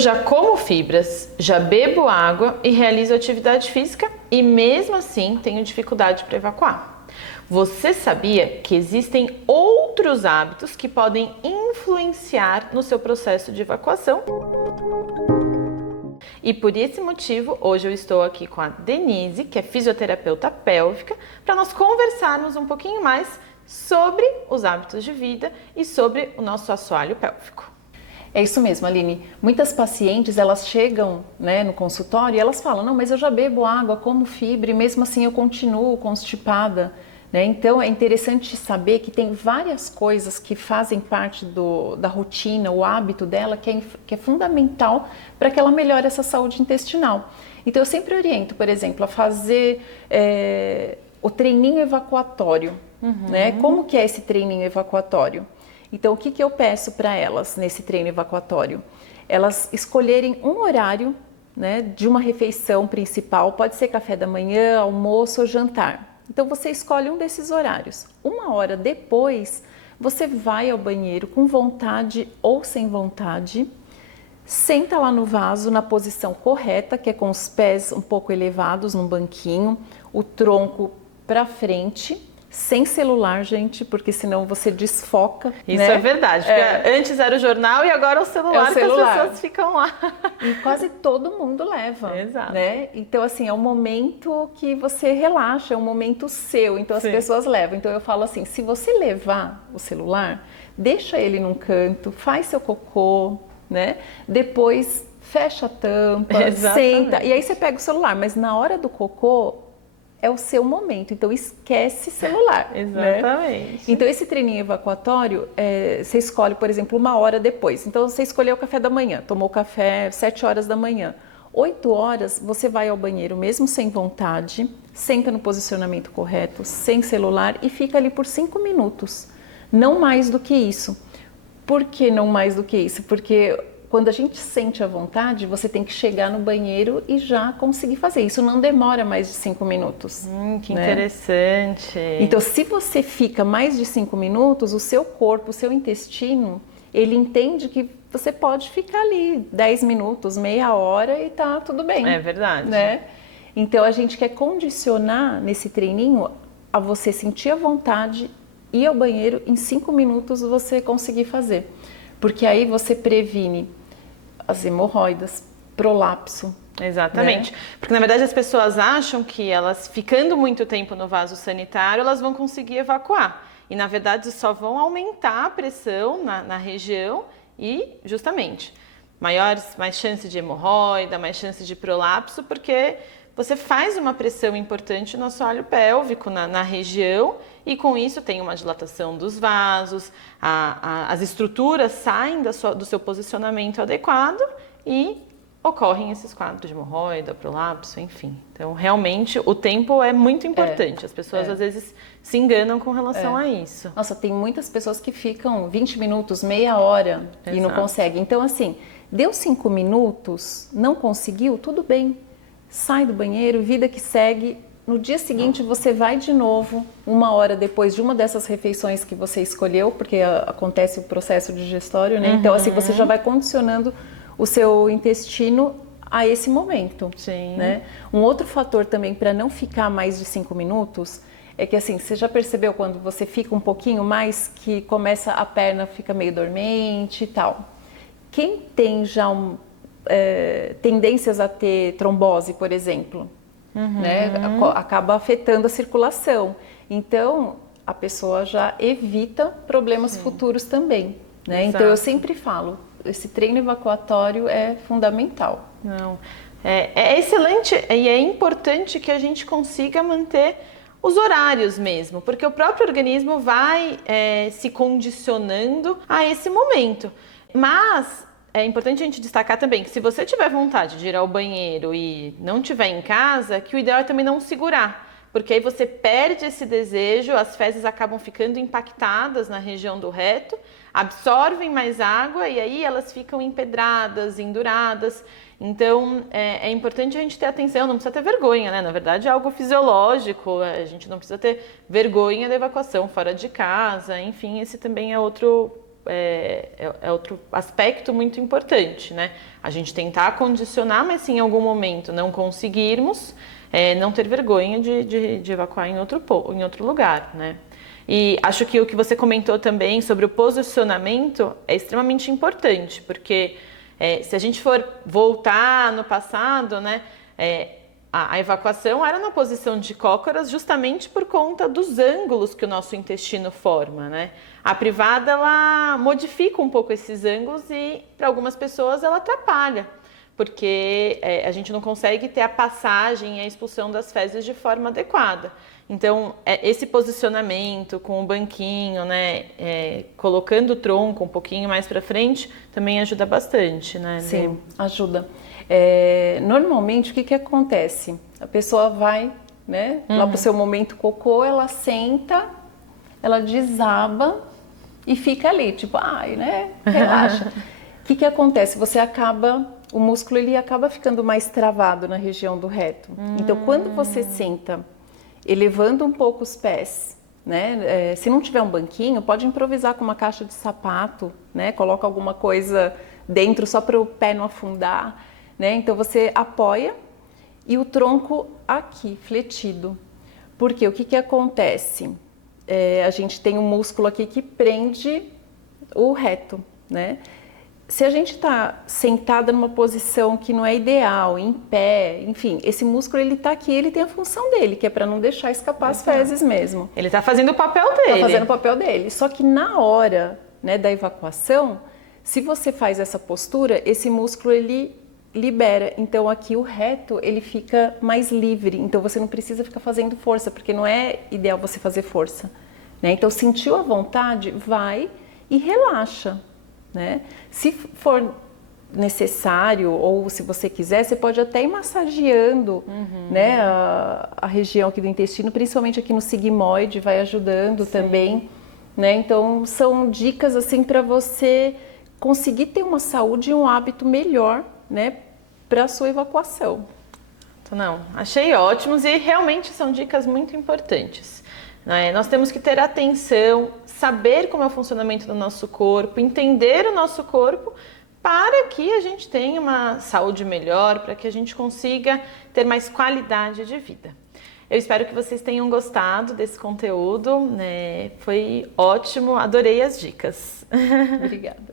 já como fibras, já bebo água e realizo atividade física e mesmo assim tenho dificuldade para evacuar. Você sabia que existem outros hábitos que podem influenciar no seu processo de evacuação? E por esse motivo, hoje eu estou aqui com a Denise, que é fisioterapeuta pélvica, para nós conversarmos um pouquinho mais sobre os hábitos de vida e sobre o nosso assoalho pélvico. É isso mesmo, Aline. Muitas pacientes, elas chegam, no consultório e elas falam, não, mas eu já bebo água, como fibra e mesmo assim eu continuo constipada. Então é interessante saber que tem várias coisas que fazem parte da rotina, o hábito dela, que é fundamental para que ela melhore essa saúde intestinal. Então eu sempre oriento, por exemplo, a fazer o treininho evacuatório. Como que é esse treininho evacuatório? Então o que eu peço para elas nesse treino evacuatório? Elas escolherem um horário de uma refeição principal, pode ser café da manhã, almoço ou jantar. Então você escolhe um desses horários. 1 hora depois, você vai ao banheiro com vontade ou sem vontade, senta lá no vaso na posição correta, que é com os pés um pouco elevados num banquinho, o tronco para frente, sem celular, gente, porque senão você desfoca. Isso é verdade, porque antes era o jornal e agora é o celular, que as pessoas ficam lá. E quase todo mundo leva. Exato. Então, assim, é um momento que você relaxa, é um momento seu, então as pessoas levam. Então eu falo assim, se você levar o celular, deixa ele num canto, faz seu cocô, depois fecha a tampa, senta, e aí você pega o celular, mas na hora do cocô, é o seu momento, então esquece celular. Exatamente. Então esse treininho evacuatório, você escolhe, por exemplo, 1 hora depois. Então você escolheu o café da manhã, tomou café 7 horas da manhã. 8 horas você vai ao banheiro mesmo sem vontade, senta no posicionamento correto, sem celular e fica ali por 5 minutos. Não mais do que isso. Por que não mais do que isso? Porque quando a gente sente a vontade, você tem que chegar no banheiro e já conseguir fazer. Isso não demora mais de 5 minutos. Que interessante. Então, se você fica mais de 5 minutos, o seu corpo, o seu intestino, ele entende que você pode ficar ali 10 minutos, meia hora e tá tudo bem. É verdade. Então, a gente quer condicionar nesse treininho a você sentir a vontade, ir ao banheiro, em 5 minutos você conseguir fazer. Porque aí você previne as hemorroidas, prolapso. Exatamente. Porque na verdade as pessoas acham que elas ficando muito tempo no vaso sanitário, elas vão conseguir evacuar. E na verdade só vão aumentar a pressão na região e justamente mais chance de hemorroida, mais chance de prolapso, porque você faz uma pressão importante no assoalho pélvico, na região, e com isso tem uma dilatação dos vasos, as estruturas saem do seu posicionamento adequado e ocorrem esses quadros de hemorroida, prolapso, enfim. Então, realmente, o tempo é muito importante. As pessoas, às vezes, se enganam com relação a isso. Nossa, tem muitas pessoas que ficam 20 minutos, meia hora e não conseguem. Então, assim, deu 5 minutos, não conseguiu, tudo bem. Sai do banheiro, vida que segue. No dia seguinte você vai de novo, 1 hora depois de uma dessas refeições que você escolheu, porque acontece o processo digestório, Então assim, você já vai condicionando o seu intestino a esse momento. Sim. Um outro fator também para não ficar mais de 5 minutos é que assim, você já percebeu quando você fica um pouquinho mais que começa a perna fica meio dormente e tal. Quem tem já tendências a ter trombose, por exemplo, acaba afetando a circulação. Então, a pessoa já evita problemas futuros também. Então, eu sempre falo, esse treino evacuatório é fundamental. É excelente e é importante que a gente consiga manter os horários mesmo, porque o próprio organismo vai se condicionando a esse momento. Mas é importante a gente destacar também que se você tiver vontade de ir ao banheiro e não estiver em casa, que o ideal é também não segurar, porque aí você perde esse desejo, as fezes acabam ficando impactadas na região do reto, absorvem mais água e aí elas ficam empedradas, enduradas. Então é importante a gente ter atenção, não precisa ter vergonha, Na verdade é algo fisiológico, a gente não precisa ter vergonha da evacuação fora de casa, enfim, esse também é outro outro aspecto muito importante, né? A gente tentar condicionar, mas se em algum momento não conseguirmos, não ter vergonha de evacuar em outro lugar, né? E acho que o que você comentou também sobre o posicionamento é extremamente importante, porque se a gente for voltar no passado, né, a evacuação era na posição de cócoras justamente por conta dos ângulos que o nosso intestino forma, né? A privada, ela modifica um pouco esses ângulos e para algumas pessoas ela atrapalha, porque a gente não consegue ter a passagem e a expulsão das fezes de forma adequada. Então, esse posicionamento com o banquinho, né, colocando o tronco um pouquinho mais para frente, também ajuda bastante, né? Sim, ajuda. Normalmente, o que acontece? A pessoa vai, né, lá para o seu momento cocô, ela senta, ela desaba e fica ali, tipo, ai, né, relaxa. O que acontece? O músculo ele acaba ficando mais travado na região do reto. Então, quando você senta, elevando um pouco os pés, né? Se não tiver um banquinho, pode improvisar com uma caixa de sapato, né? Coloca alguma coisa dentro só para o pé não afundar, né? Então você apoia e o tronco aqui, fletido. Porque o que acontece? A gente tem um músculo aqui que prende o reto, né? Se a gente está sentada numa posição que não é ideal, em pé, enfim, esse músculo ele está aqui, ele tem a função dele, que é para não deixar escapar as fezes mesmo. Ele está fazendo o papel dele. Está fazendo o papel dele. Só que na hora, né, da evacuação, se você faz essa postura, esse músculo ele libera. Então aqui o reto ele fica mais livre. Então você não precisa ficar fazendo força, porque não é ideal você fazer força, né? Então sentiu a vontade, vai e relaxa. Né? Se for necessário ou se você quiser, você pode até ir massageando, né, a região aqui do intestino, principalmente aqui no sigmoide, vai ajudando também, né? Então são dicas assim para você conseguir ter uma saúde e um hábito melhor, né, para a sua evacuação. Não, achei ótimos e realmente são dicas muito importantes. Nós temos que ter atenção, saber como é o funcionamento do nosso corpo, entender o nosso corpo para que a gente tenha uma saúde melhor, para que a gente consiga ter mais qualidade de vida. Eu espero que vocês tenham gostado desse conteúdo, né? Foi ótimo, adorei as dicas. Obrigada.